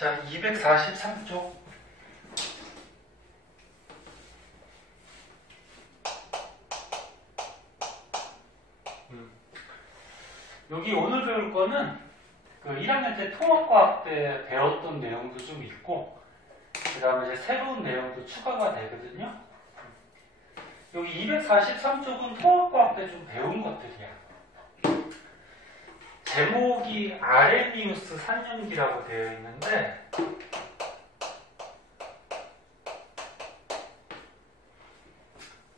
자, 243쪽. 여기 오늘 배울 거는 그 1학년 때 통합과학 때 배웠던 내용도 좀 있고, 그 다음에 이제 새로운 내용도 추가가 되거든요. 여기 243쪽은 통합과학 때 좀 배운 것들이야. 제목이 아레니우스 산연기라고 되어 있는데,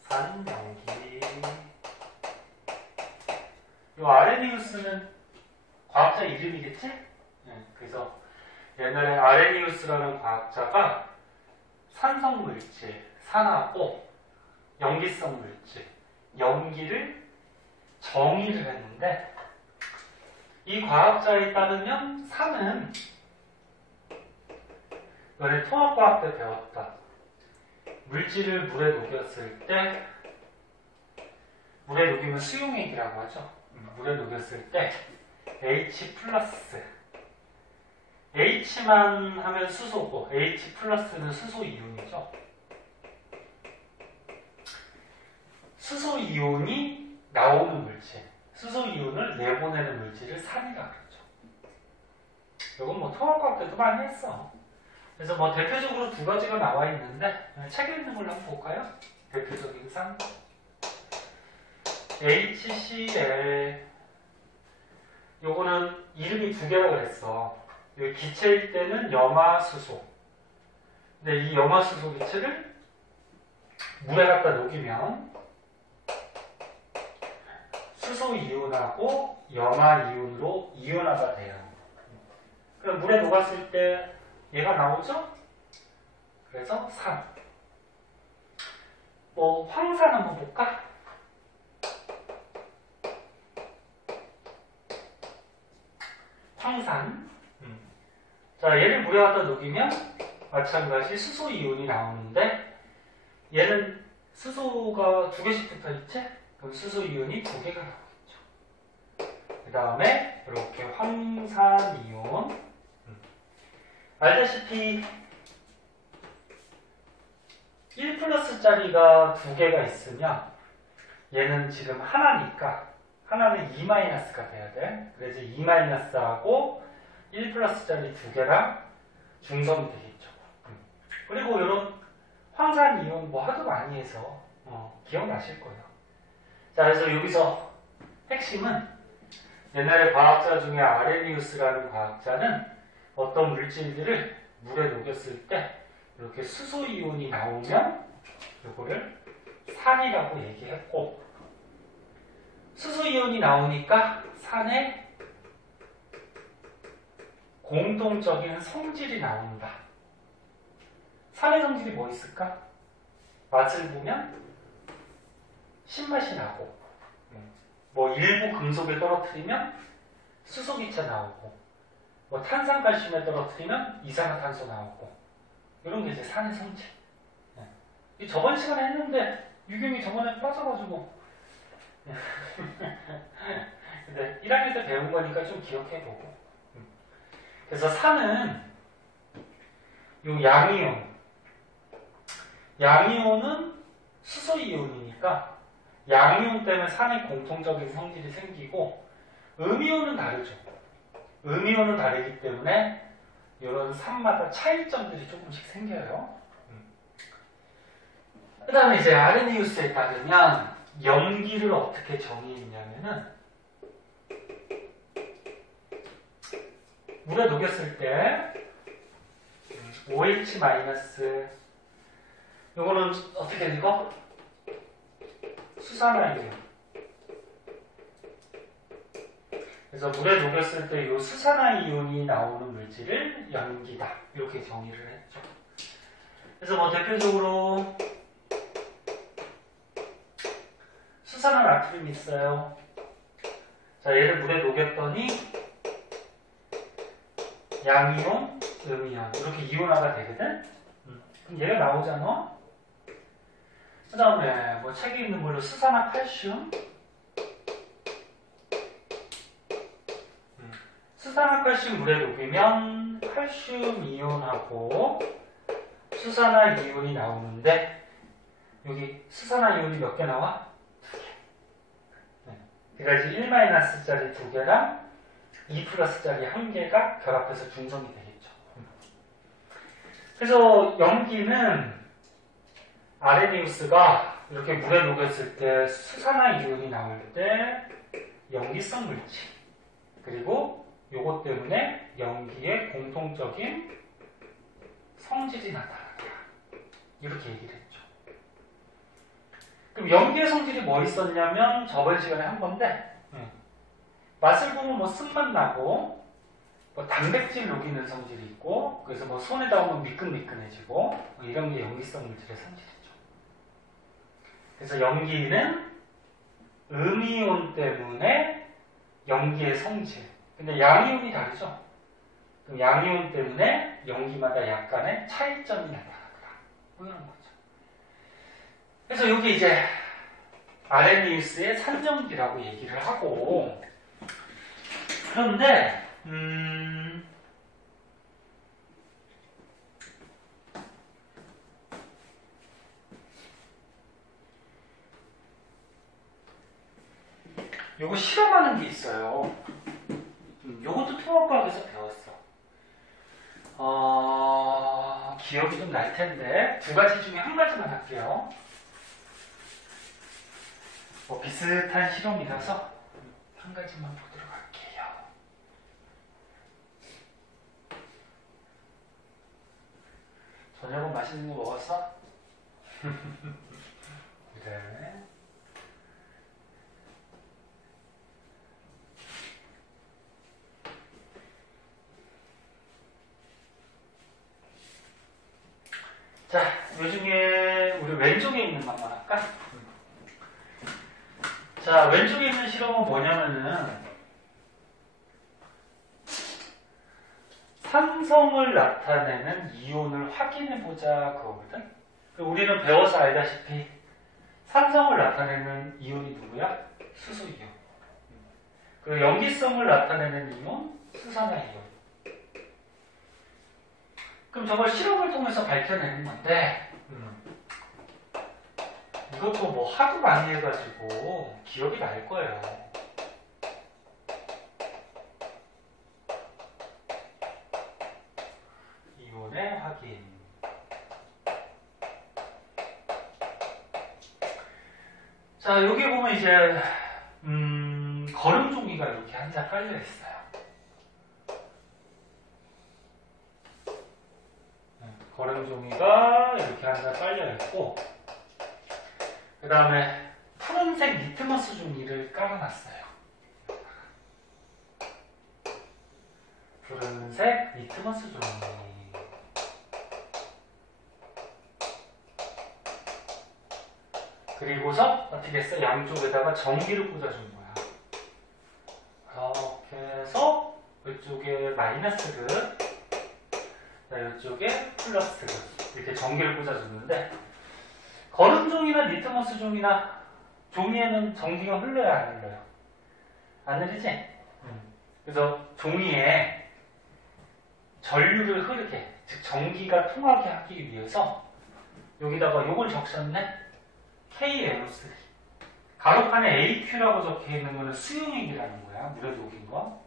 산연기. 이 아레니우스는 과학자 이름이겠지? 네, 그래서 옛날에 아레니우스라는 과학자가 산성 물질, 산하고 염기성 물질, 염기를 정의를 했는데, 이 과학자에 따르면 산은 너네 통합과학 때 배웠다. 물질을 물에 녹였을 때, 물에 녹이면 수용액이라고 하죠. 물에 녹였을 때 H 플러스, H만 하면 수소고 H 플러스는 수소 이온이죠. 수소 이온이 나오는 물질, 수소 이온을 내보내는 물질을 산이라고 그러죠. 이건 뭐 통합과학 때도 많이 했어. 그래서 뭐 대표적으로 두 가지가 나와 있는데 책에 있는 걸로 한번 볼까요? 대표적인 산 HCl. 요거는 이름이 두 개라 그랬어. 여기 기체일 때는 염화수소. 근데 이 염화수소 기체를 물에 갖다 녹이면 수소 이온하고 염화 이온으로 이온화가 돼요. 그럼 물에 녹았을 때 얘가 나오죠? 그래서 산. 뭐 황산 한번 볼까? 황산. 자, 얘를 물에 갖다 녹이면 마찬가지 수소 이온이 나오는데, 얘는 수소가 두 개씩 붙어 있지? 그럼 수소 이온이 두 개가 나오겠죠. 그 다음에 이렇게 황산 이온. 알다시피 1 플러스짜리가 두 개가 있으면 얘는 지금 하나니까 하나는 2-가 돼야 돼. 그래서 2-하고 1 플러스짜리 두 개랑 중성이 되겠죠. 그리고 이런 황산 이온 뭐 하도 많이 해서 기억나실 거예요. 자, 그래서 여기서 핵심은 옛날에 과학자 중에 아레니우스라는 과학자는 어떤 물질들을 물에 녹였을 때 이렇게 수소 이온이 나오면 이거를 산이라고 얘기했고, 수소 이온이 나오니까 산에 공통적인 성질이 나온다. 산의 성질이 뭐 있을까? 맛을 보면 신맛이 나고, 뭐 일부 금속을 떨어뜨리면 수소기체 나오고, 뭐 탄산칼슘에 떨어뜨리면 이산화탄소 나오고, 이런 게 이제 산의 성질. 저번 시간에 했는데 유경이 저번에 빠져가지고 근데 1학년 때 배운 거니까 좀 기억해보고. 그래서 산은 요 양이온은 수소이온이니까 양이온 때문에 산에 공통적인 성질이 생기고, 음이온은 다르죠. 음이온은 다르기 때문에 이런 산마다 차이점들이 조금씩 생겨요. 그 다음에 이제 아레니우스에 따르면 염기를 어떻게 정의했냐면은, 물에 녹였을 때 OH- 요거는 어떻게 읽어? 수산화이온. 그래서 물에 녹였을 때 이 수산화이온이 나오는 물질을 염기다, 이렇게 정의를 했죠. 그래서 뭐 대표적으로 수산화나트륨이 있어요. 자, 얘를 물에 녹였더니 양이온, 음이온 이렇게 이온화가 되거든. 그럼 얘가 나오잖아. 그 다음에 뭐 책에 있는 걸로 수산화칼슘. 수산화칼슘 물에 녹이면 칼슘 이온하고 수산화 이온이 나오는데 여기 수산화 이온이 몇 개 나와? 2개. 네. 그러니까 이제 1-짜리 2개랑 2+짜리 1개가 결합해서 중성이 되겠죠. 그래서 염기는 아레니우스가 이렇게 물에 녹였을 때 수산화 이온이 나올 때 염기성 물질, 그리고 요것 때문에 염기의 공통적인 성질이 나타난다. 이렇게 얘기를 했죠. 그럼 염기의 성질이 뭐 있었냐면 저번 시간에 한 건데 맛을 보면 뭐 쓴맛 나고 뭐 단백질 녹이는 성질이 있고 그래서 뭐 손에 닿으면 미끈미끈해지고 뭐 이런 게 염기성 물질의 성질이죠. 그래서 염기는 음이온 때문에 염기의 성질. 근데 양이온이 다르죠. 그럼 양이온 때문에 염기마다 약간의 차이점이 나타나더라. 뭐 이런 거죠. 그래서 여기 이제 아레니우스의 산염기라고 얘기를 하고 그런데 요거 실험하는 게 있어요. 요것도 통합과학에서 배웠어. 기억이 좀 날 텐데 2가지 중에 1가지만 할게요. 뭐 비슷한 실험이라서 1가지만 보도록 할게요. 저녁은 맛있는 거 먹었어? 그래. 자, 요 중에 우리 왼쪽에 있는 것만 할까? 자, 왼쪽에 있는 실험은 뭐냐면은 산성을 나타내는 이온을 확인해보자 그거거든? 우리는 배워서 알다시피 산성을 나타내는 이온이 누구야? 수소이온. 그리고 염기성을 나타내는 이온, 수산화이온. 그럼 저걸 실험을 통해서 밝혀내는 건데 이것도 뭐 하도 많이 해가지고 기억이 날 거예요. 이온의 확인. 자, 여기 보면 이제 거름 종이가 이렇게 한 장 깔려 있어요. 거름 종이가 이렇게 한 장 깔려 있고, 그 다음에 푸른색 리트머스 종이를 깔아놨어요. 푸른색 리트머스 종이. 그리고서 어떻게 했어? 양쪽에다가 전기를 꽂아준 거야. 이렇게 해서 이쪽에 마이너스를, 이쪽에 플러스를 이렇게 전기를 꽂아주는데, 거름종이나 리트머스 종이나 종이에는 전기가 흘러야 안 흘러요? 안 흐르지? 그래서 종이에 전류를 흐르게, 즉 전기가 통하게 하기 위해서 여기다가 요걸 적셨네? KNO3. 가로판에 AQ라고 적혀 있는 거는 수용액이라는 거야. 물에 녹인 거.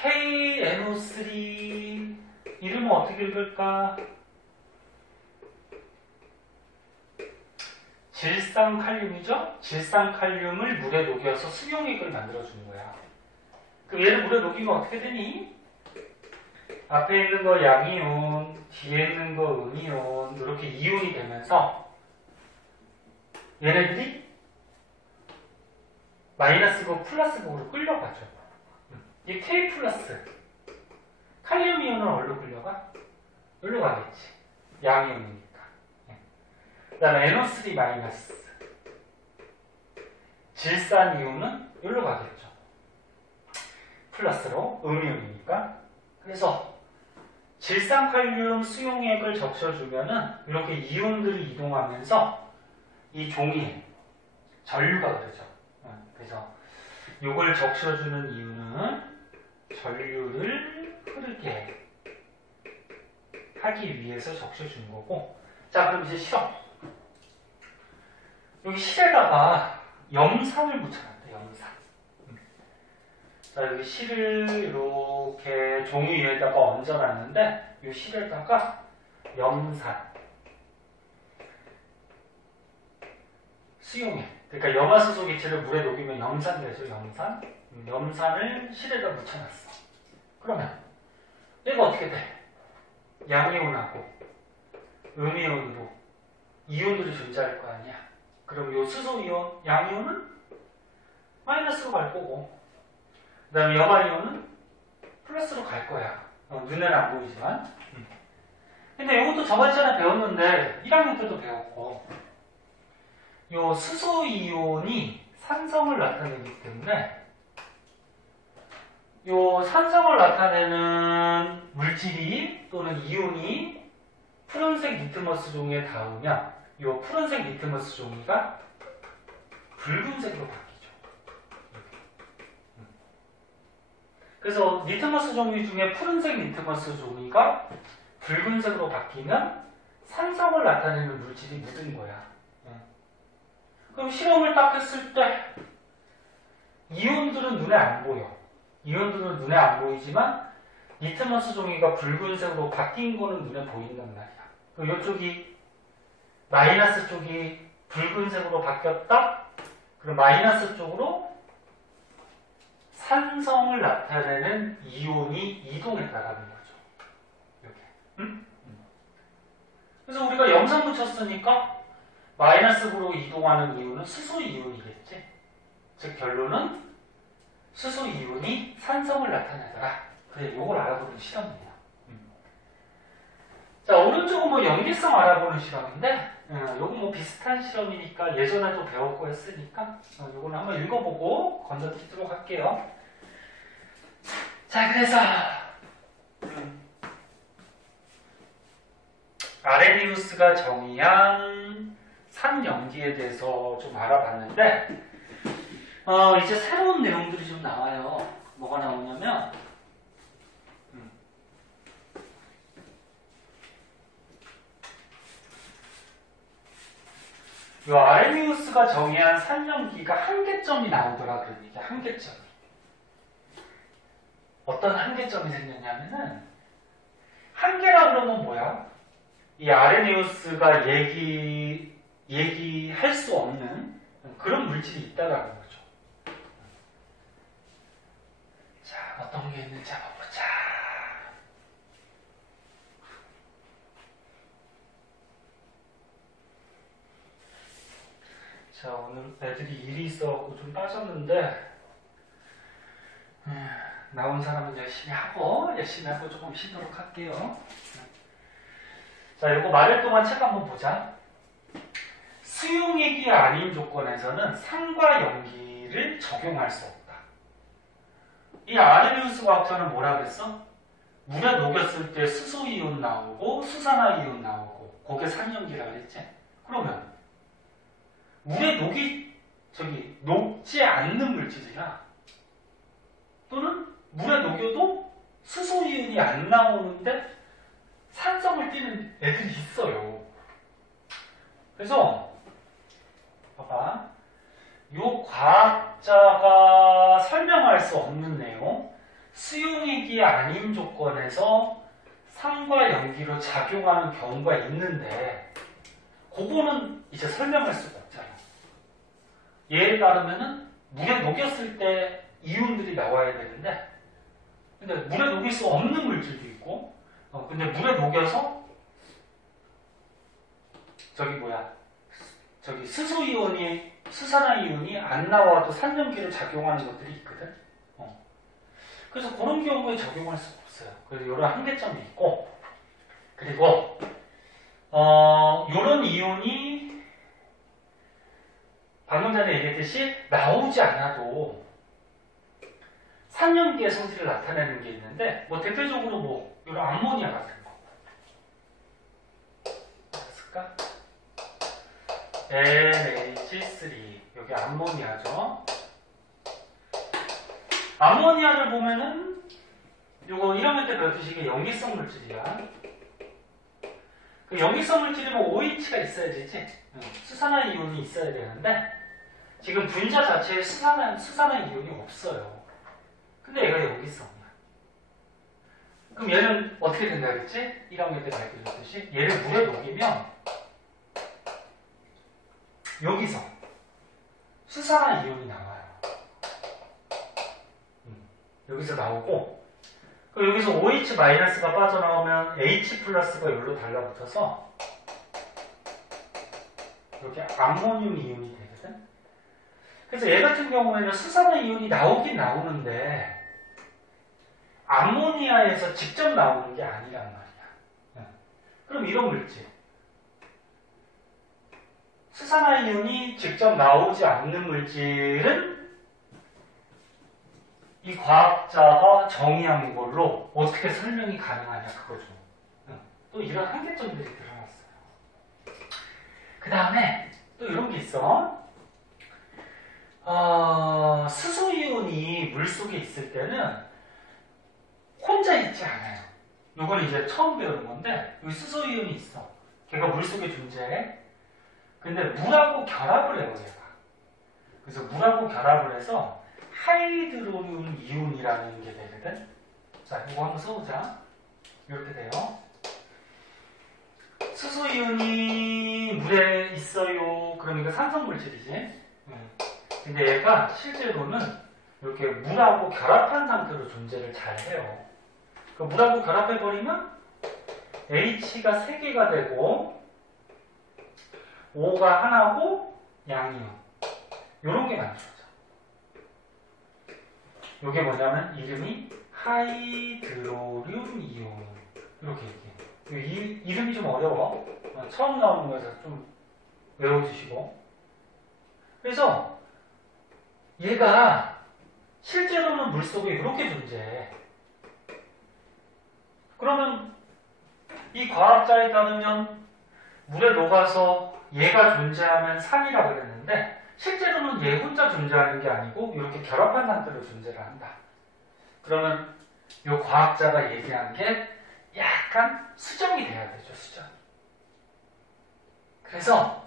KNO3 이름은 어떻게 읽을까? 질산칼륨이죠? 질산칼륨을 물에 녹여서 수용액을 만들어주는 거야. 그럼 얘를 물에 녹이면 어떻게 되니? 앞에 있는 거 양이온, 뒤에 있는 거 음이온, 이렇게 이온이 되면서 얘네들이 마이너스고 플러스고로 끌려가죠. 이 K 플러스 칼륨 이온은 어디로 끌려가? 여기로 가겠지. 양이온이니까. 그 다음에 NO3 마이너스 질산 이온은 여기로 가겠죠. 플러스로 음이온이니까. 그래서 질산칼륨 수용액을 적셔주면은 이렇게 이온들이 이동하면서 이 종이에 전류가 흐르죠. 그래서 이걸 적셔주는 이유는 전류를 흐르게 하기 위해서 적셔준 거고. 자, 그럼 이제 실험. 여기 실에다가 염산을 묻혀놨대, 염산. 자, 여기 실을 이렇게 종이 위에다가 얹어놨는데, 이 실에다가 염산. 수용액. 그러니까 염화수소 기체를 물에 녹이면 염산 되죠, 염산. 염산을 실에다 묻혀놨어. 그러면, 얘가 어떻게 돼? 양이온하고 음이온으로 이온들이 존재할 거 아니야. 그럼 요 수소이온, 양이온은 마이너스로 갈 거고, 그 다음에 염화이온은 플러스로 갈 거야. 눈에는 안 보이지만. 근데 이것도 저번 시간에 배웠는데 1학년 때도 배웠고, 요 수소이온이 산성을 나타내기 때문에 요 산성을 나타내는 물질이 또는 이온이 푸른색 리트머스 종이에 닿으면 요 푸른색 리트머스 종이가 붉은색으로 바뀌죠. 그래서 리트머스 종이 중에 푸른색 리트머스 종이가 붉은색으로 바뀌면 산성을 나타내는 물질이 묻은 거야. 그럼 실험을 딱 했을 때 이온들은 눈에 안 보여. 이온들은 눈에 안 보이지만 리트머스 종이가 붉은색으로 바뀐 거는 눈에 보인단 말이야. 그럼 이쪽이 마이너스 쪽이 붉은색으로 바뀌었다? 그럼 마이너스 쪽으로 산성을 나타내는 이온이 이동했다라는 거죠. 이렇게. 응? 그래서 우리가 염산 붙였으니까 마이너스로 이동하는 이온은 수소이온이겠지. 즉 결론은 수소이온이 산성을 나타내더라. 그래, 요걸 알아보는 실험이에요. 자, 오른쪽은 뭐 염기성 알아보는 실험인데, 요건 뭐 비슷한 실험이니까 예전에도 배웠고 했으니까, 요거는 한번 읽어보고 건져드리도록 할게요. 자, 그래서, 아레니우스가 정의한 산염기에 대해서 좀 알아봤는데, 이제 새로운 내용들이 좀 나와요. 뭐가 나오냐면, 이 아레니우스가 정의한 산염기가 한계점이 나오더라. 그러니 이게 한계점이. 어떤 한계점이 생겼냐면은, 한계라 그러면 뭐야? 이 아레니우스가 얘기할 수 없는 그런 물질이 있다라는 거죠. 자, 어떤 게 있는지 한번 보자. 자, 오늘 애들이 일이 있어갖고 좀 빠졌는데, 나온 사람은 열심히 하고 조금 쉬도록 할게요. 자, 이거 말할 동안 책 한번 보자. 수용액이 아닌 조건에서는 산과 염기를 적용할 수 없다. 이 아레니우스 과학자는 뭐라 그랬어? 물에 녹였을 때 수소이온 나오고 수산화이온 나오고 그게 산염기라고 했지? 그러면 물에 녹지 않는 물질이야. 또는 물에 녹여도 수소이온이 안 나오는데 산성을 띠는 애들이 있어요. 그래서 봐봐, 요 과학자가 설명할 수 없는 내용, 수용액이 아닌 조건에서 산과 염기로 작용하는 경우가 있는데 그거는 이제 설명할 수가 없잖아. 예를 따르면은 물에 녹였을 때 이온들이 나와야 되는데, 근데 물에 녹일 수 없는 물질도 있고, 근데 물에 녹여서 수소이온이, 수산화이온이 안 나와도 산염기로 작용하는 것들이 있거든. 그래서 그런 경우에 적용할 수가 없어요. 그래서 이런 한계점이 있고, 그리고 이런 이온이 방금 전에 얘기했듯이 나오지 않아도 산염기의 성질을 나타내는 게 있는데, 뭐 대표적으로 뭐 이런 암모니아 같은 거 봤을까? NH3 여기 암모니아죠. 암모니아를 보면은 요거 1학년 때 배웠듯이 이게 염기성 물질이야. 그 염기성 물질이면 OH가 있어야 되지. 수산화 이온이 있어야 되는데 지금 분자 자체에 수산화 이온이 없어요. 근데 얘가 염기성이야. 그럼 얘는 어떻게 된다 그랬지? 1학년 때 가르쳐줬듯이 얘를 물에 녹이면 여기서 수산화 이온이 나와요. 여기서 나오고 여기서 OH-가 빠져나오면 H+가 여기로 달라붙어서 이렇게 암모늄 이온이 되거든. 그래서 얘 같은 경우에는 수산화 이온이 나오긴 나오는데 암모니아에서 직접 나오는 게 아니란 말이야. 그럼 이런 물질 수산화 이온이 직접 나오지 않는 물질은 이 과학자가 정의한 걸로 어떻게 설명이 가능하냐 그거죠. 또 이런 한계점들이 드러났어요. 그 다음에 또 이런 게 있어. 수소이온이 물속에 있을 때는 혼자 있지 않아요. 이건 이제 처음 배우는 건데 여기 수소이온이 있어. 걔가 물속에 존재해. 근데 물하고 결합을 해요, 얘가. 그래서 물하고 결합을 해서 하이드로늄 이온이라는 게 되거든. 자, 이거 한번 써보자. 이렇게 돼요. 수소이온이 물에 있어요. 그러니까 산성물질이지. 근데 얘가 실제로는 이렇게 물하고 결합한 상태로 존재를 잘 해요. 그 물하고 결합해버리면 H가 3개가 되고 O가 하나고 양이요. 요런 게 만들어져. 요게 뭐냐면 이름이 하이드로륨 이온. 이렇게 얘기해. 이름이 좀 어려워. 처음 나오는 거에서 좀 외워주시고. 그래서 얘가 실제로는 물속에 이렇게 존재해. 그러면 이 과학자에 따르면 물에 녹아서 얘가 존재하면 산이라고 그랬는데 실제로는 얘 혼자 존재하는 게 아니고 이렇게 결합한 상태로 존재를 한다. 그러면 이 과학자가 얘기한 게 약간 수정이 돼야 되죠, 수정. 그래서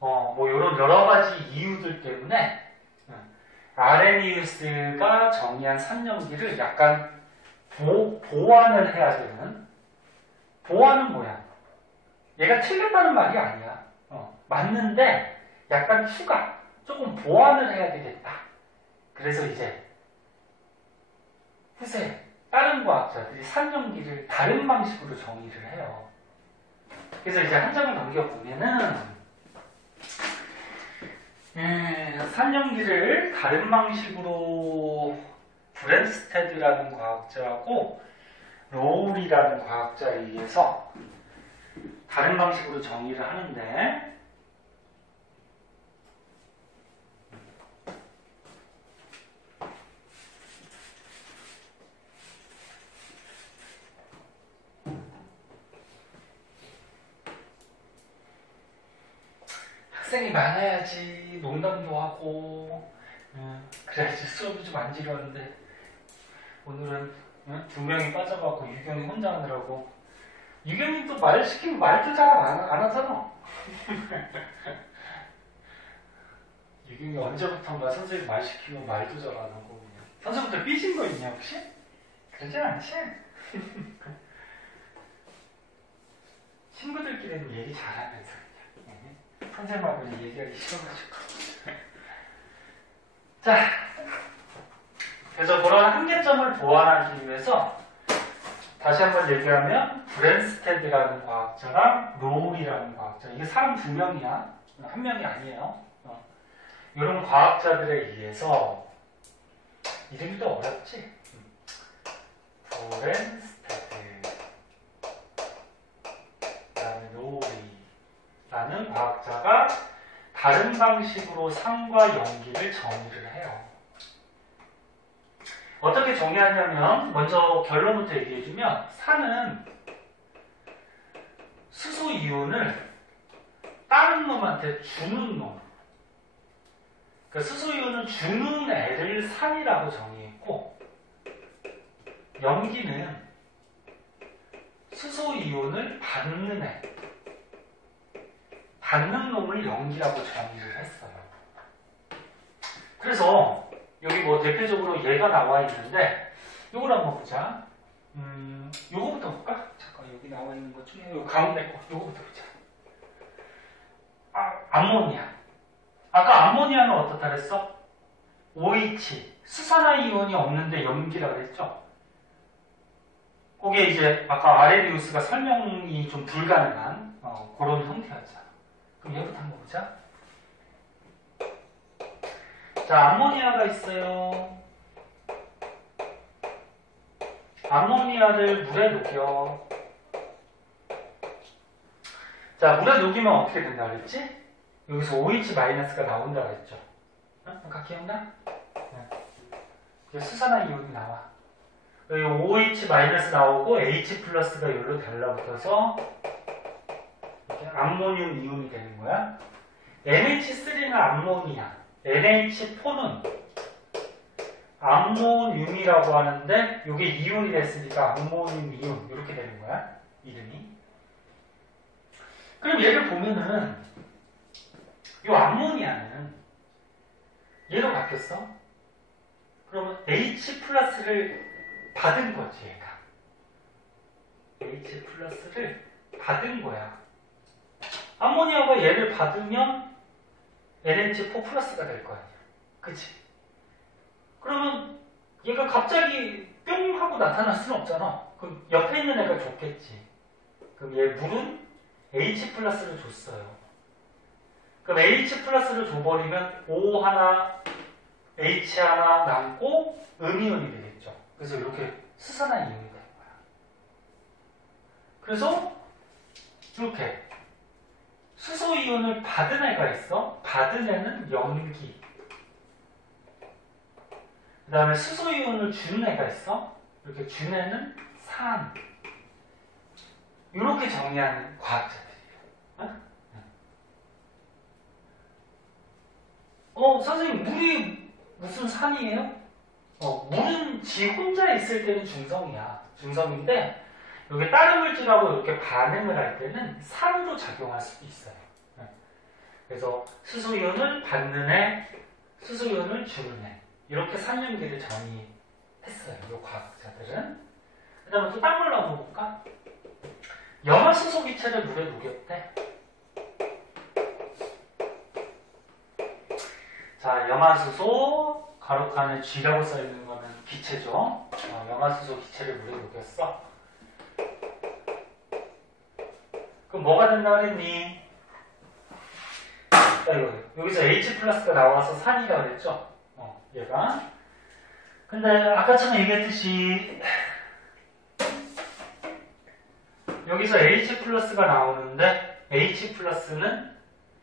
뭐 이런 여러 가지 이유들 때문에 아레니우스가 정의한 산염기를 약간 보완을 해야 되는. 보완은 뭐야? 얘가 틀렸다는 말이 아니야. 맞는데 약간 추가, 조금 보완을 해야 되겠다. 그래서 이제 후세 다른 과학자들이 산염기를 다른 방식으로 정의를 해요. 그래서 이제 한 장을 넘겨보면은 산염기를 다른 방식으로 브랜스테드라는 과학자하고 로울이라는 과학자에 의해서 다른 방식으로 정의를 하는데 학생이 많아야지 농담도 하고 그래야지 수업이 좀 안 지루한데 오늘은 2명이 빠져갖고 유경이 혼자 하느라고. 유경이 또 말 시키면 말도 잘 안 하잖아. 유경이 언제부턴가 선생님 말 시키면 말도 잘 안 하고 그냥. 선생님부터 삐진 거 있냐 혹시? 그러진 않지? 친구들끼리는 얘기 잘하면서 그냥. 선생님하고는 얘기하기 싫어가지고. 자, 그래서 그런 한계점을 보완하기 위해서 다시 한번 얘기하면 브랜스테드라는 과학자랑 로울이라는 과학자, 이게 사람 2명이야. 한 명이 아니에요. 이런 과학자들에 의해서 이름이 또 어렵지? 브랜스테드 그다음에 로울이라는 과학자가 다른 방식으로 산과 염기를 정의를 해요. 어떻게 정의하냐면 먼저 결론부터 얘기해주면 산은 수소이온을 다른 놈한테 주는 놈. 그러니까 수소이온은 주는 애를 산이라고 정의했고 염기는 수소 이온을 받는 애, 받는 놈을 염기라고 정의를 했어요. 그래서 여기 뭐 대표적으로 얘가 나와 있는데 요걸 한번 보자. 요거부터 볼까? 잠깐 여기 나와 있는 것 중에 요 가운데 거 요거부터 보자. 암모니아. 아까 암모니아는 어떻다 그랬어? OH, 수산화이온이 없는데 염기라 그랬죠? 그게 이제 아까 아레리우스가 설명이 좀 불가능한 그런 형태였잖아. 그럼 얘부터 한번 보자. 자, 암모니아가 있어요. 암모니아를 물에 녹여. 자, 물에 녹이면 어떻게 된다 그랬지? 여기서 OH-가 나온다 그랬죠? 아까 기억나? 네. 수산화이온이 나와. 여기 OH- 나오고 H+가 여기로 달라붙어서 이렇게 암모늄 이온이 되는 거야. NH3는 암모니아, NH4는 암모늄이라고 하는데 이게 이온이 됐으니까 암모늄 이온 이렇게 되는 거야. 이름이. 그럼 얘를 보면은 이 암모니아는 얘로 바뀌었어. 그러면 H+를 받은 거지, 얘가. H+를 받은 거야. 암모니아가 얘를 받으면 NH4+가 될 거 아니야. 그치? 그러면 얘가 갑자기 뿅 하고 나타날 수는 없잖아. 그럼 옆에 있는 애가 줬겠지. 그럼 얘 물은 H+를 줬어요. 그럼 H+를 줘버리면 O 하나, H 하나 남고 음이온이 되겠죠. 그래서 이렇게 수산화이온이 되는 거야. 그래서 이렇게 수소이온을 받은 애가 있어. 받은 애는 염기. 그 다음에 수소이온을 주는 애가 있어. 이렇게 준 애는 산. 이렇게 정의하는 과학자들이에요. 선생님, 물이 무슨 산이에요? 물은 지 혼자 있을 때는 중성이야. 중성인데, 여기 다른 물질하고 이렇게 반응을 할 때는 산으로 작용할 수도 있어요. 그래서 수소이온을 받는 애, 수소이온을 주는 애. 이렇게 산염기를 정의했어요. 이 과학자들은. 그 다음에 또 딴 걸로 한번 볼까? 염화수소 기체를 물에 녹였대. 자, 염화수소, 가로칸에 G라고 써있는 거는 기체죠. 염화수소 기체를 물에 녹였어. 그럼 뭐가 된다 그랬니? 여기서 H+가 나와서 산이라고 그랬죠? 얘가. 근데 아까처럼 얘기했듯이 여기서 H+가 나오는데 H+는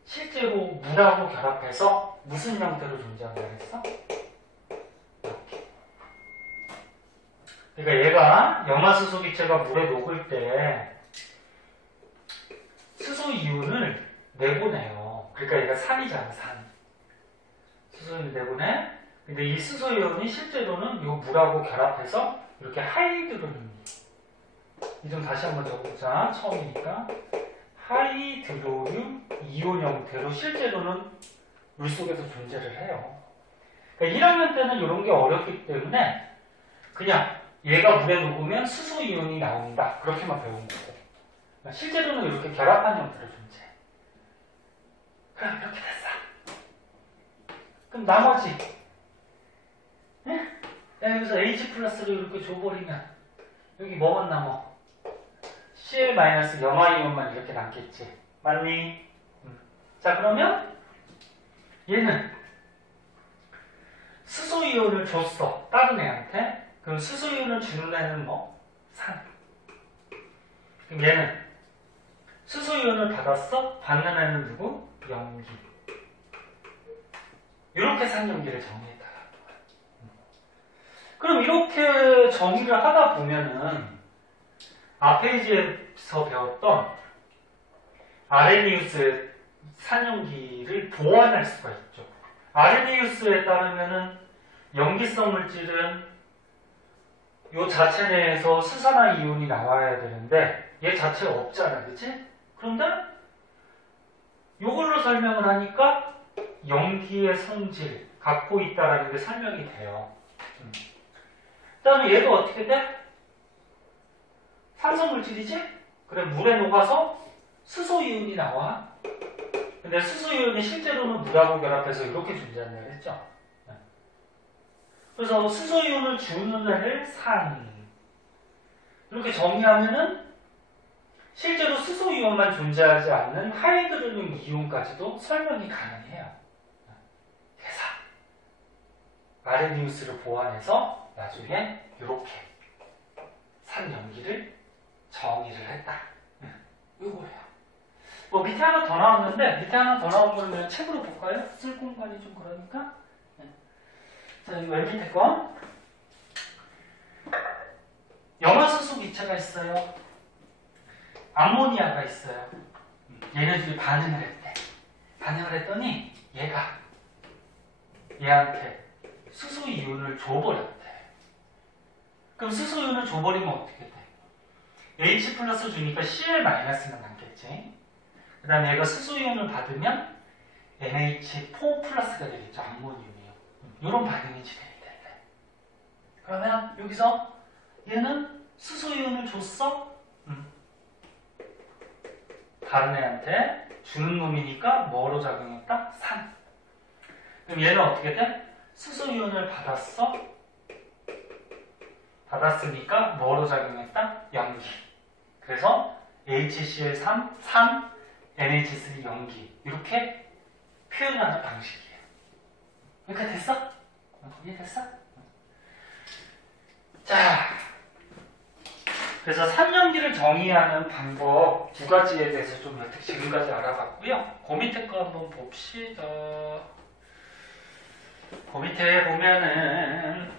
실제로 물하고 결합해서 무슨 형태로 존재한다 그랬어? 이렇게. 그러니까 얘가 염화수소 기체가 물에 녹을 때 수소이온을 내보내요. 그러니까 얘가 산이잖아, 산. 수소이온을 내보내. 근데 이 수소이온이 실제로는 이 물하고 결합해서 이렇게 하이드로늄. 이 좀 다시 한번 적어보자. 처음이니까. 하이드로늄 이온 형태로 실제로는 물속에서 존재를 해요. 그러니까 1학년 때는 이런 게 어렵기 때문에 그냥 얘가 물에 녹으면 수소이온이 나온다. 그렇게만 배운 거고. 실제로는 이렇게 결합한 형태로 존재해. 그럼 이렇게 됐어. 그럼 나머지 여기서 H+를 이렇게 줘버리면 여기 뭐만 남아? Cl- 염화이온만 이렇게 남겠지. 맞니? 자, 그러면 얘는 수소이온을 줬어. 다른 애한테. 그럼 수소이온을 주는 애는 뭐? 산. 그럼 얘는 수소이온을 받았어. 받는 애는 누구? 염기. 이렇게 산염기를 정의했다. 그럼 이렇게 정의를 하다 보면은 앞에 이제서 배웠던 아레니우스의 산염기를 보완할 수가 있죠. 아레니우스에 따르면은 염기성 물질은 요 자체 내에서 수산화이온이 나와야 되는데 얘 자체가 없잖아, 그치? 그런데 요걸로 설명을 하니까 염기의 성질 갖고 있다라는 게 설명이 돼요. 그 다음에 얘가 어떻게 돼? 산성물질이지? 그래, 물에 녹아서 수소이온이 나와. 근데 수소이온이 실제로는 물하고 결합해서 이렇게 존재한다 그랬죠? 그래서 수소이온을 주는 애를 산. 이렇게 정의하면은 실제로 수소이온만 존재하지 않는 하이드로늄 이온까지도 설명이 가능해요. 대사. 아레니우스를 보완해서 나중에 이렇게 산염기를 정의를 했다. 이거예요. 뭐 밑에 하나 더 나왔는데 밑에 하나 더 나온 거는 그냥 책으로 볼까요? 쓸 공간이 좀 그러니까. 자, 여기 맨 밑에 거. 염화수소 기체가 있어요. 암모니아가 있어요. 얘네들이 반응을 했대. 반응을 했더니 얘가 얘한테 수소이온을 줘버렸대. 그럼 수소이온을 줘버리면 어떻게 돼? H 플러스 주니까 Cl 마이너스는 남겠지. 그 다음에 얘가 수소이온을 받으면 NH4 플러스가 되겠죠. 암모늄이요. 이런 반응이 진행이 된대. 그러면 여기서 얘는 수소이온을 줬어? 다른 애한테 주는 놈이니까 뭐로 작용했다? 산. 그럼 얘는 어떻게 돼? 수소이온을 받았어? 받았으니까 뭐로 작용했다? 염기. 그래서 HCl3, 3, NH3 염기. 이렇게 표현하는 방식이에요. 이렇게 됐어? 이해됐어? 자, 그래서 산염기를 정의하는 방법 두 가지에 대해서 좀 여태 지금까지 알아봤고요. 그 밑에 거 한번 봅시다. 그 밑에 보면은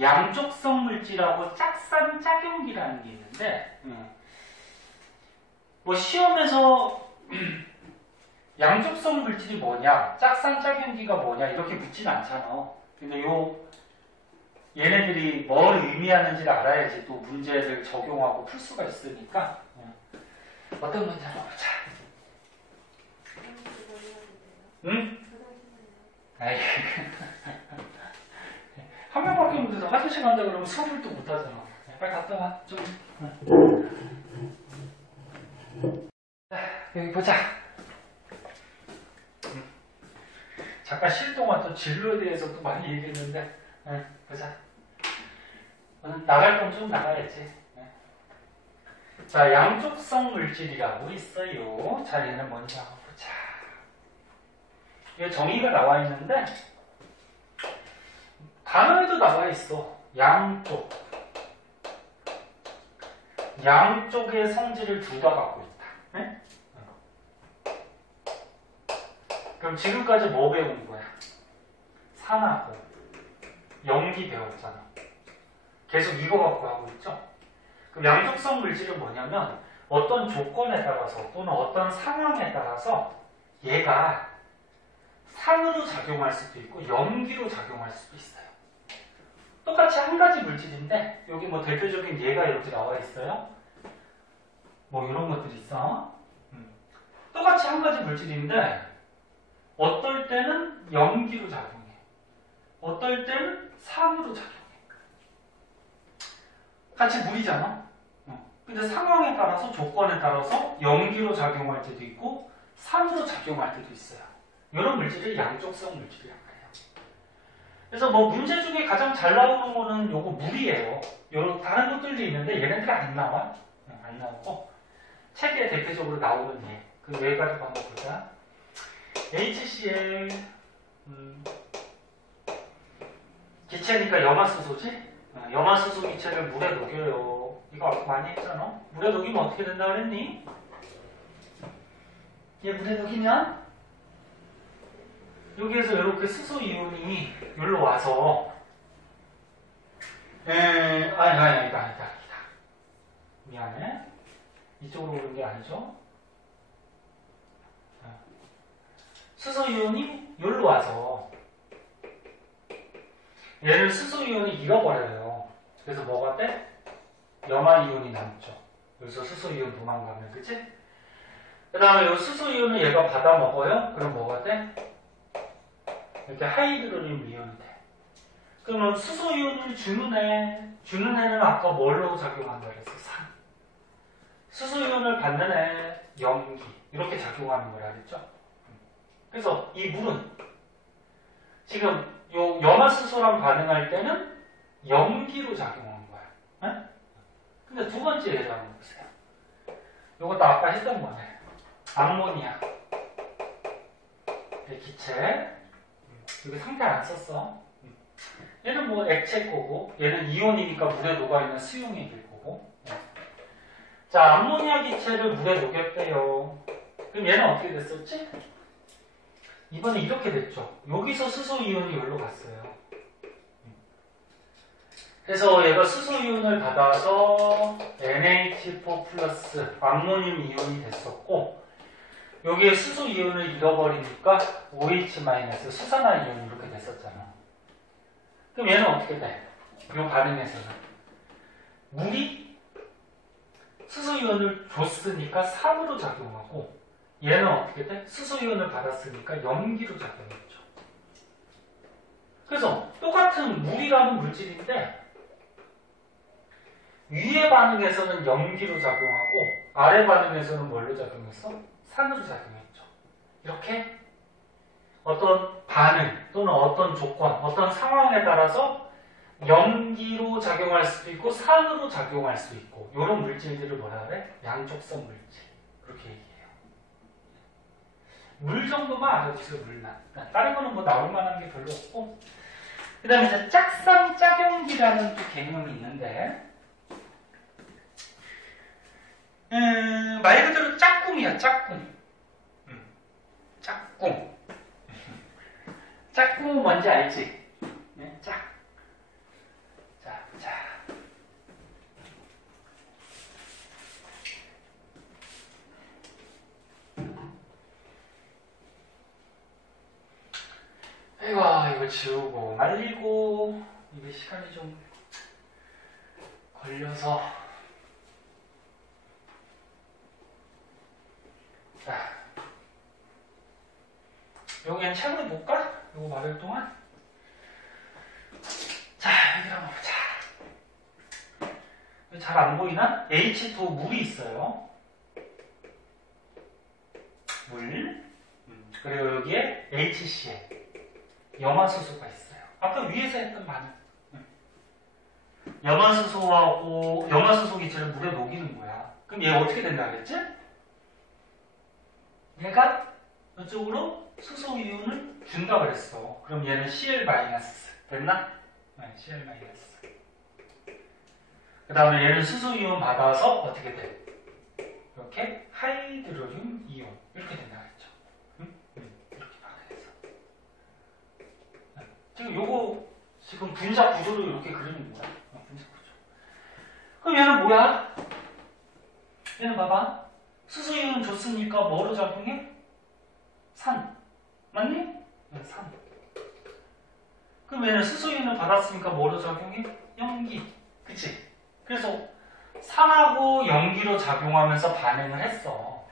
양쪽성 물질하고 짝산 짝용기라는 게 있는데, 뭐 시험에서 양쪽성 물질이 뭐냐, 짝산 짝용기가 뭐냐 이렇게 묻지는 않잖아. 근데 얘네들이 뭘 의미하는지를 알아야지 또 문제를 적용하고 풀 수가 있으니까. 어떤 문제 한번 보자. 응? 아이, 한 명밖에 없는데 화장실 간다 그러면 수업을 또 못하잖아. 빨리 갔다 와. 좀. 자, 여기 보자. 잠깐 쉴 동안 또 진로에 대해서 또 많이 얘기했는데, 보자. 오늘 나갈 건 좀 나가야지. 자, 양쪽성 물질이라고 있어요. 자, 얘는 뭔지 한번 보자. 이게 정의가 나와 있는데, 단어에도 나와 있어. 양쪽. 양쪽의 성질을 둘 다 갖고 있다. 네? 그럼 지금까지 뭐 배운 거야? 산하고 염기 배웠잖아. 계속 이거 갖고 하고 있죠? 그럼 양쪽성 물질은 뭐냐면 어떤 조건에 따라서 또는 어떤 상황에 따라서 얘가 산으로 작용할 수도 있고 염기로 작용할 수도 있어요. 똑같이 한 가지 물질인데 여기 뭐 대표적인 예가 이렇게 나와 있어요. 뭐 이런 것들이 있어. 똑같이 한 가지 물질인데 어떨 때는 염기로 작용해. 어떨 때는 산으로 작용해. 같이 물이잖아. 근데 상황에 따라서 조건에 따라서 염기로 작용할 때도 있고 산으로 작용할 때도 있어요. 이런 물질을 양쪽성 물질이라고 해요. 그래서 뭐 문제 중에 가장 잘 나오는 거는 요거 물이에요. 요런 다른 것들도 있는데 얘네들은 안 나와. 안 나오고 책에 대표적으로 나오는 예. 그 네 가지 한번 보자. HCl 기체니까 염화수소지? 염화수소 기체를 물에 녹여요. 이거 아까 많이 했잖아. 물에 녹이면 어떻게 된다 그랬니? 얘 물에 녹이면 여기에서 이렇게 수소이온이 여기로 와서 아니다. 미안해. 이쪽으로 오는 게 아니죠. 수소이온이 여기로 와서 얘를 수소이온이 잃어버려요. 그래서 뭐가 돼? 염화이온이 남죠. 여기서 수소이온 도망가면, 그치? 그 다음에 이 수소이온을 얘가 받아 먹어요? 그럼 뭐가 돼? 이렇게 하이드로늄 이온이 돼. 그러면 수소이온을 주는 애는 아까 뭘로 작용한다 그랬어? 산. 수소이온을 받는 애, 염기. 이렇게 작용하는 거라 그랬죠? 그래서 이 물은 지금 요 염화수소랑 반응할 때는 염기로 작용하는 거야. 네? 근데 두 번째 예를 한번 보세요. 요것도 아까 했던 거네. 암모니아. 기체. 여기 상태 안 썼어. 얘는 뭐 액체 거고, 얘는 이온이니까 물에 녹아있는 수용액일 거고. 자, 암모니아 기체를 물에 녹였대요. 그럼 얘는 어떻게 됐었지? 이번에 이렇게 됐죠. 여기서 수소이온이 여기로 갔어요. 그래서 얘가 수소이온을 받아서 NH4 플러스 암모늄 이온이 됐었고, 여기에 수소이온을 잃어버리니까 OH 마이너스 수산화 이온이 이렇게 됐었잖아. 그럼 얘는 어떻게 돼? 이 반응에서는 물이 수소이온을 줬으니까 산으로 작용하고, 얘는 어떻게 돼? 수소이온을 받았으니까 염기로 작용했죠. 그래서 똑같은 물이라는 물질인데 위의 반응에서는 염기로 작용하고 아래 반응에서는 뭘로 작용했어? 산으로 작용했죠. 이렇게 어떤 반응 또는 어떤 조건, 어떤 상황에 따라서 염기로 작용할 수도 있고 산으로 작용할 수 있고, 이런 물질들을 뭐라 그래? 양쪽성 물질. 그렇게 얘기해요. 물 정도만 알아두세요. 물만. 다른 거는 뭐 나올 만한 게 별로 없고. 그 다음에 이제 짝삼짝용기라는 또 개념이 있는데, 말 그대로 짝꿍이야. 짝꿍. 짝꿍. 짝꿍은 뭔지 알지? 네? 짝. 자. 아이고, 이거 지우고 말리고 이게 시간이 좀 걸려서. 자, 여기는 책으로 볼까? 이거 말할 동안. 자, 여기 한번 보자. 잘 안 보이나? H2 물이 있어요. 물. 그리고 여기에 HCl. 염화수소가 있어요. 아까 위에서 했던 반응. 염화수소 기체를 물에 녹이는 거야. 그럼 얘가 어떻게 된다 그랬지? 얘가 이쪽으로 수소이온을 준다 그랬어. 그럼 얘는 Cl- 됐나? 네, Cl-. 그 다음에 얘는 수소이온 받아서 어떻게 돼? 이렇게 하이드로늄 이온. 이렇게 된다 그랬죠. 이렇게 반응해서. 지금 요거 지금 분자 구조로 이렇게 그리는 거야. 분자 구조. 그럼 얘는 뭐야? 얘는 봐봐. 수소이온 줬으니까 뭐로 작용해? 산. 맞니? 네, 산. 그럼 얘는 수소이온을 받았으니까 뭐로 작용해? 염기. 그치? 그래서 산하고 염기로 작용하면서 반응을 했어.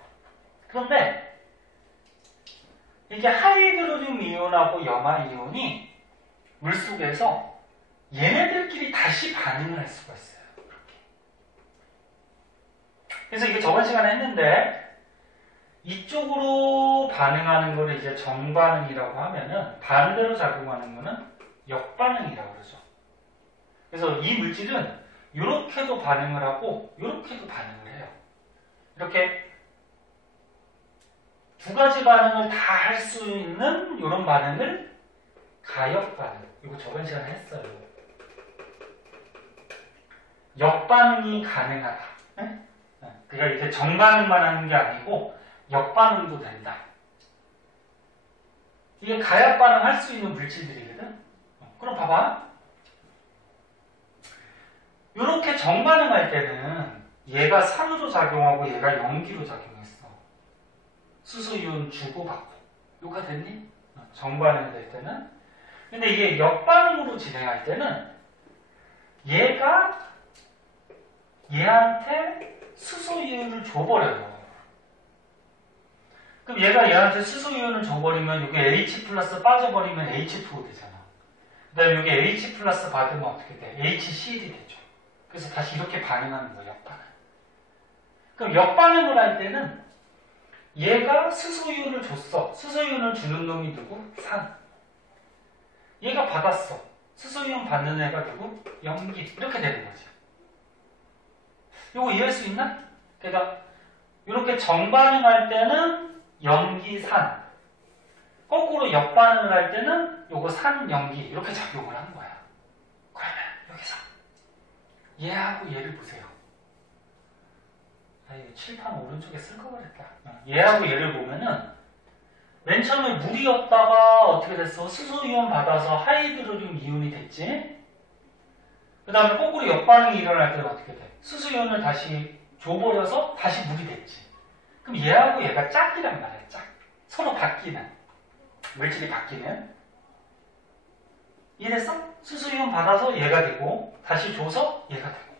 그런데 이게 하이드로늄 이온하고 염화 이온이 물속에서 얘네들끼리 다시 반응을 할 수가 있어요. 이렇게. 그래서 이게 저번 시간에 했는데, 이쪽으로 반응하는 거를 이제 정반응이라고 하면은 반대로 작용하는 거는 역반응이라고 그러죠. 그래서 이 물질은 이렇게도 반응을 하고 이렇게도 반응을 해요. 이렇게 두 가지 반응을 다 할 수 있는 이런 반응을 가역 반응. 이거 저번 시간에 했어요. 역반응이 가능하다. 네? 그러니까 이렇게 정반응만 하는 게 아니고 역반응도 된다. 이게 가역 반응할 수 있는 물질들이거든. 그럼 봐봐. 이렇게 정반응할 때는 얘가 산으로 작용하고 얘가 염기로 작용했어. 수소이온 주고받고. 요가 됐니? 정반응 될 때는. 근데 이게 역반응으로 진행할 때는 얘가 얘한테 수소이온을 줘버려요. 그럼 얘가 얘한테 수소이온을 줘버리면 여기 H 플러스 빠져버리면 H2O 되잖아. 그 다음에 여기 H 플러스 받으면 어떻게 돼? HCl 되죠. 그래서 다시 이렇게 반응하는 거예요. 역반응. 그럼 역반응을 할 때는 얘가 수소이온을 줬어. 수소이온을 주는 놈이 누구? 산. 얘가 받았어. 수소이온 받는 애가 누구? 염기. 이렇게 되는 거지. 이거 이해할 수 있나? 그러니까 이렇게 정반응할 때는 염기, 산. 거꾸로 역반응을 할 때는 요거 산, 염기 이렇게 작용을 하는 거야. 그러면 여기서 얘하고 얘를 보세요. 아, 이거 칠판 오른쪽에 쓸 거 그랬다. 얘하고 얘를 보면은 맨 처음에 물이었다가 어떻게 됐어? 수소이온 받아서 하이드로륨 이온이 됐지? 그 다음에 거꾸로 역반응이 일어날 때는 어떻게 돼? 수소이온을 다시 줘버려서 다시 물이 됐지. 그럼 얘하고 얘가 짝이란 말이야, 짝. 서로 바뀌는. 물질이 바뀌는. 이래서 수소이온 받아서 얘가 되고, 다시 줘서 얘가 되고.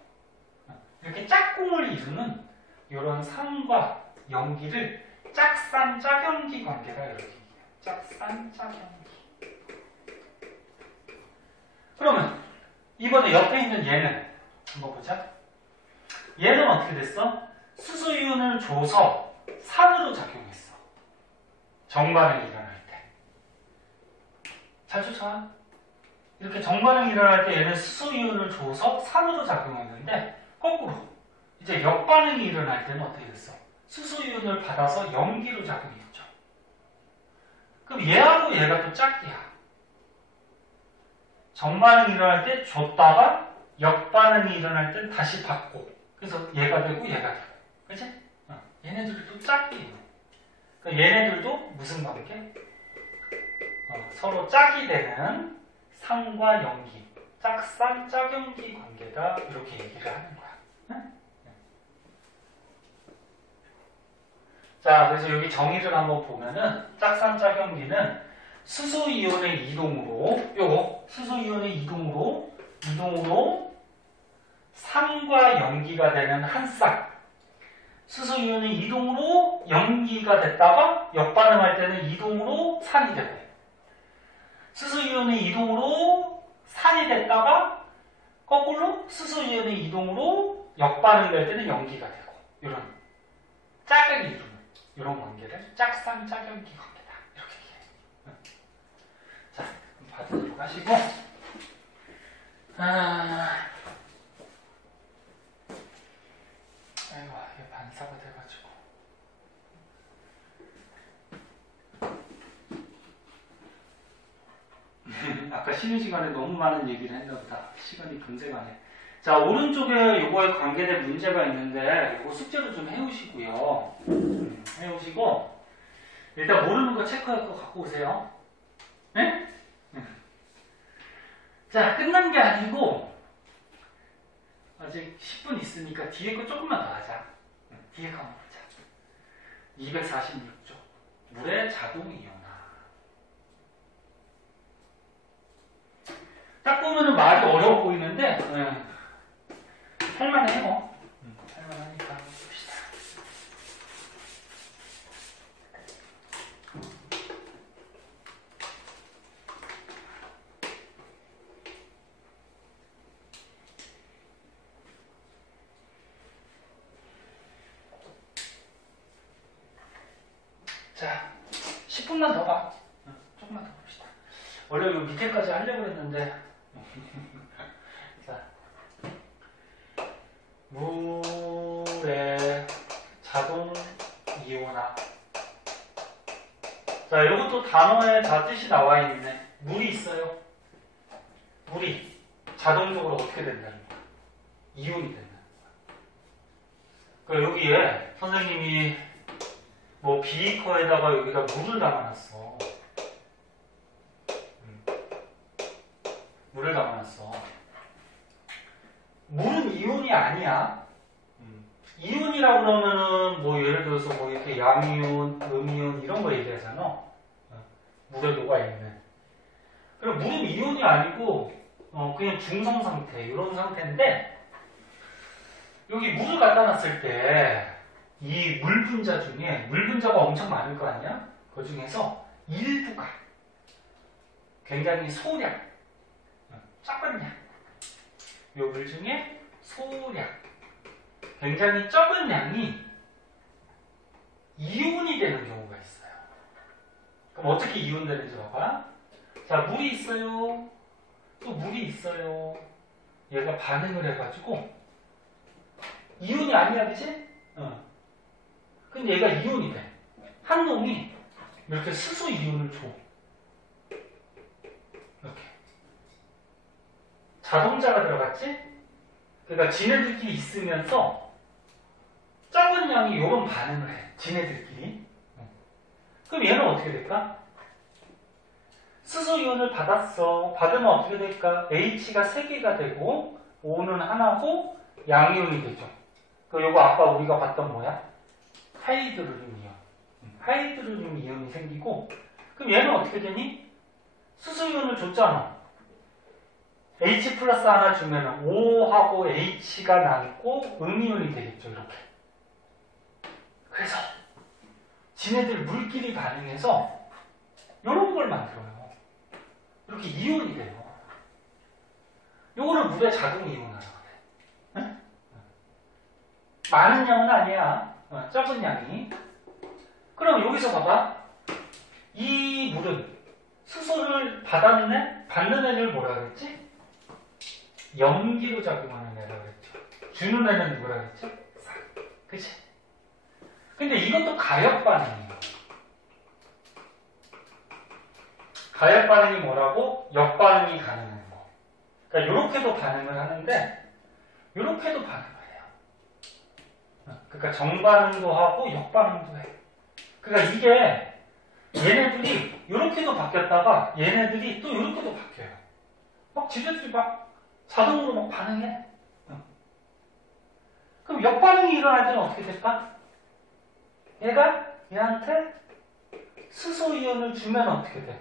이렇게 짝꿍을 이루는 이런 산과 염기를 짝산, 짝염기 관계가 이렇게 얘기해요. 짝산, 짝염기. 그러면 이번에 옆에 있는 얘는 한번 보자. 얘는 어떻게 됐어? 수소이온을 줘서 산으로 작용했어. 정반응이 일어날 때. 잘 쫓아와? 이렇게 정반응이 일어날 때 얘는 수소이온을 줘서 산으로 작용했는데 거꾸로 이제 역반응이 일어날 때는 어떻게 됐어? 수소이온을 받아서 염기로 작용했죠. 그럼 얘하고 얘가 또 짝이야. 정반응이 일어날 때 줬다가 역반응이 일어날 때 다시 받고 그래서 얘가 되고 얘가 되고 그치? 얘네들도 짝이에요. 그러니까 얘네들도 무슨 관계? 서로 짝이 되는 산과 염기 짝산, 짝염기 관계다 이렇게 얘기를 하는 거야. 응? 자, 그래서 여기 정의를 한번 보면은 짝산, 짝염기는 수소이온의 이동으로 요거 수소이온의 이동으로 산과 염기가 되는 한 싹. 수소이온의 이동으로 염기가 됐다가 역반응할 때는 이동으로 산이 되고 수소이온의 이동으로 산이 됐다가 거꾸로 수소이온의 이동으로 역반응이 될 때는 염기가 되고 이런 짝을 이루는 이런 관계를 짝산, 짝염기 관계다 이렇게 얘기해요. 자, 받으도록 하시고 아이고, 이게 반사가 돼가지고. 아까 쉬는 시간에 너무 많은 얘기를 했나 보다. 시간이 금세 가네. 자, 오른쪽에 요거에 관계된 문제가 있는데, 요거 숙제로 좀 해오시고요. 해오시고, 일단 모르는 거 체크할 거 갖고 오세요. 네? 자, 끝난 게 아니고, 아직 10분 있으니까 뒤에 거 조금만 더 하자. 뒤에 거 한번 보자. 246쪽. 물의 자동이온화. 딱 보면은 말이 어려워 보이는데, 할만해요. 할만하니까 봅시다. 자, 10분만 더 봐. 조금만 더 봅시다. 원래 요 밑에까지 하려고 했는데, 자, 물의 자동 이온화. 자, 이것도 단어에 다 뜻이 나와 있네. 물이 있어요. 물이 자동적으로 어떻게 된다는 거야? 이온이 된다는 거야. 그러니까 여기에 선생님이 뭐 비커에다가 여기다 물을 담아놨어. 물을 담아놨어. 물은 이온이 아니야. 이온이라고 그러면은 뭐 예를 들어서 뭐 이렇게 양이온, 음이온 이런 거 얘기하잖아. 물에 녹아있는. 그럼 물은 이온이 아니고 그냥 중성 상태 이런 상태인데 여기 물을 갖다 놨을 때 이 물 분자 중에 물 분자가 엄청 많을 거 아니야? 그 중에서 일부가 굉장히 소량, 적은 양, 요 물 중에 소량, 굉장히 적은 양이 이온이 되는 경우가 있어요. 그럼 어떻게 이온 되는지 봐봐. 자, 물이 있어요. 또 물이 있어요. 얘가 반응을 해가지고 이온이 아니야, 그치? 근데 얘가 이온이 돼. 한 놈이 이렇게 수소 이온을 줘. 이렇게. 자동차가 들어갔지? 그러니까 지네들끼리 있으면서 적은 양이 요런 반응을 해. 지네들끼리. 그럼 얘는 어떻게 될까? 수소 이온을 받았어. 받으면 어떻게 될까? H가 3개가 되고 O는 하나고 양이온이 되죠. 그 요거 아까 우리가 봤던 뭐야? 하이드로늄 이온. 하이드로늄 이온이 생기고 그럼 얘는 어떻게 되니? 수소 이온을 줬잖아. H 플러스 하나 주면 O하고 H가 남고 음이온이 되겠죠. 이렇게. 그래서 지네들 물끼리 반응해서 이런 걸 만들어요. 이렇게 이온이 돼요. 요거는 물의 자동 이온화라고 해. 응? 많은 양은 아니야. 적은 양이. 그럼 여기서 봐봐. 이 물은 수소를 받는 애를 뭐라 그랬지? 염기로 작용하는 애라고 그랬죠. 주는 애는 누구라 그랬죠? 산. 그치? 근데 이것도 가역 반응이에요. 가역 반응이 뭐라고? 역반응이 가능한 거. 그러니까 요렇게도 반응을 하는데 요렇게도 반응을 해요. 그러니까 정반응도 하고 역반응도 해. 그러니까 이게 얘네들이 요렇게도 바뀌었다가 얘네들이 또 요렇게도 바뀌어요. 막 지네들이 막 자동으로 막 반응해. 그럼 역반응이 일어날 때는 어떻게 될까? 얘가 얘한테 수소 이온을 주면 어떻게 돼?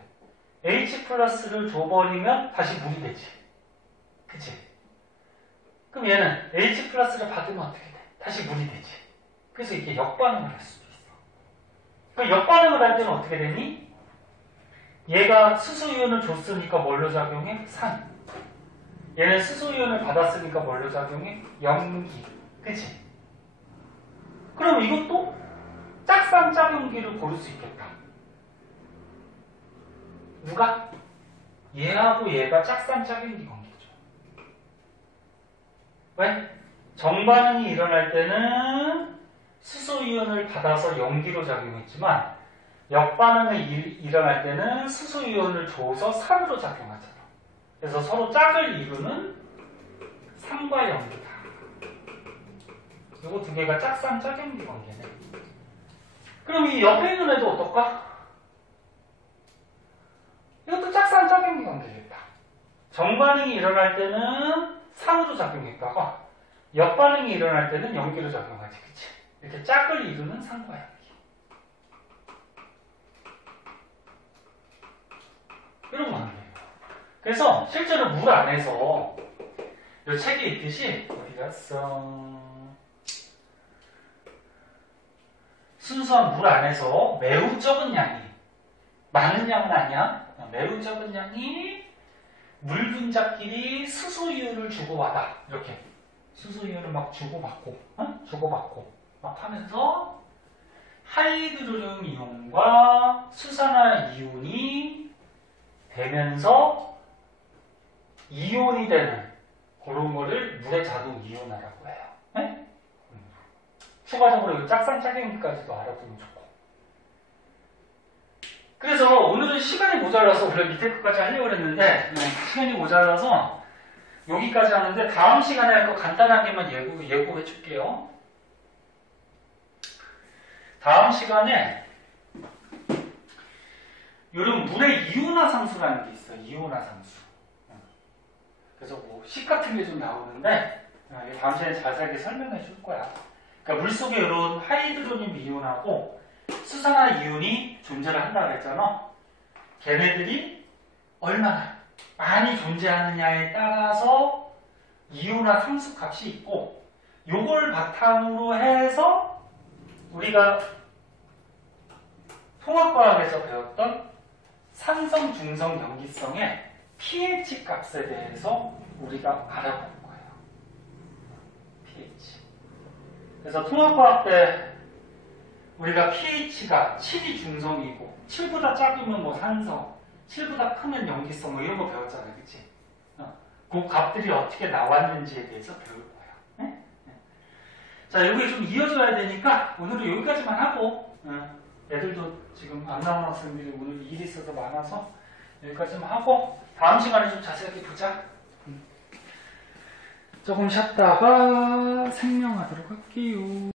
H 플러스를 줘버리면 다시 물이 되지. 그치? 그럼 얘는 H 플러스를 받으면 어떻게 돼? 다시 물이 되지. 그래서 이게 역반응을 할 수도 있어. 그럼 역반응을 할 때는 어떻게 되니? 얘가 수소이온을 줬으니까 뭘로 작용해? 산. 얘는 수소이온을 받았으니까 뭘로 작용해? 염기. 그치? 그럼 이것도 짝쌍짝용기를 고를 수 있겠다. 누가? 얘하고 얘가 짝쌍짝용기 관계죠. 왜? 정반응이 일어날 때는 수소이온을 받아서 염기로 작용했지만 역반응이 일어날 때는 수소이온을 줘서 산으로 작용하잖아. 그래서 서로 짝을 이루는 산과 염기다. 이거 두 개가 짝쌍짝용기 관계네. 그럼 이 옆에 있는 애도 어떨까? 이것도 짝쌍짝용기 관계겠다. 정반응이 일어날 때는 산으로 작용했다가 역반응이 일어날 때는 염기로 작용하지. 그치? 이렇게 짝을 이루는 산과 염기. 이런 거 하는 거예요. 그래서 실제로 물 안에서 이 책에 있듯이 어디 갔어? 순수한 물 안에서 매우 적은 양이, 많은 양은 아니야. 매우 적은 양이 물 분자끼리 수소이온을 주고받아. 이렇게 수소이온을 막 주고받고, 주고받고 막 하면서 하이드로늄 이온과 수산화 이온이 되면서 이온이 되는 그런 거를 물의 자동 이온화라고 해요. 네? 추가적으로 이 짝쌍짝용기까지도 알아두면 좋고. 그래서 오늘은 시간이 모자라서 원래 밑에 끝까지 하려고 했는데 시간이 모자라서 여기까지 하는데 다음 시간에 할 거 간단하게만 예고해 줄게요. 다음 시간에 요런 물의 이온화 상수라는 게 있어요. 이온화 상수. 그래서 뭐 식 같은 게 좀 나오는데 다음 시간에 자세하게 설명해 줄 거야. 그러니까 물속에 이런 하이드로늄 이온하고 수산화 이온이 존재를 한다고 했잖아. 걔네들이 얼마나 많이 존재하느냐에 따라서 이유나 상수값이 있고, 요걸 바탕으로 해서 우리가 통합과학에서 배웠던 산성, 중성, 염기성의 pH 값에 대해서 우리가 알아볼 거예요. pH. 그래서 통합과학 때 우리가 pH가 7이 중성이고 7보다 작으면 뭐 산성, 7보다 크면 염기성 뭐 이런 거 배웠잖아요. 그치? 그 값들이 어떻게 나왔는지에 대해서 배울 거예요. 네? 자, 이게 좀 이어져야 되니까 오늘은 여기까지만 하고, 애들도 지금 안 나온 학생들이 오늘 일이 있어서 많아서 여기까지만 하고 다음 시간에 좀 자세하게 보자. 조금 쉬었다가 생명하도록 할게요.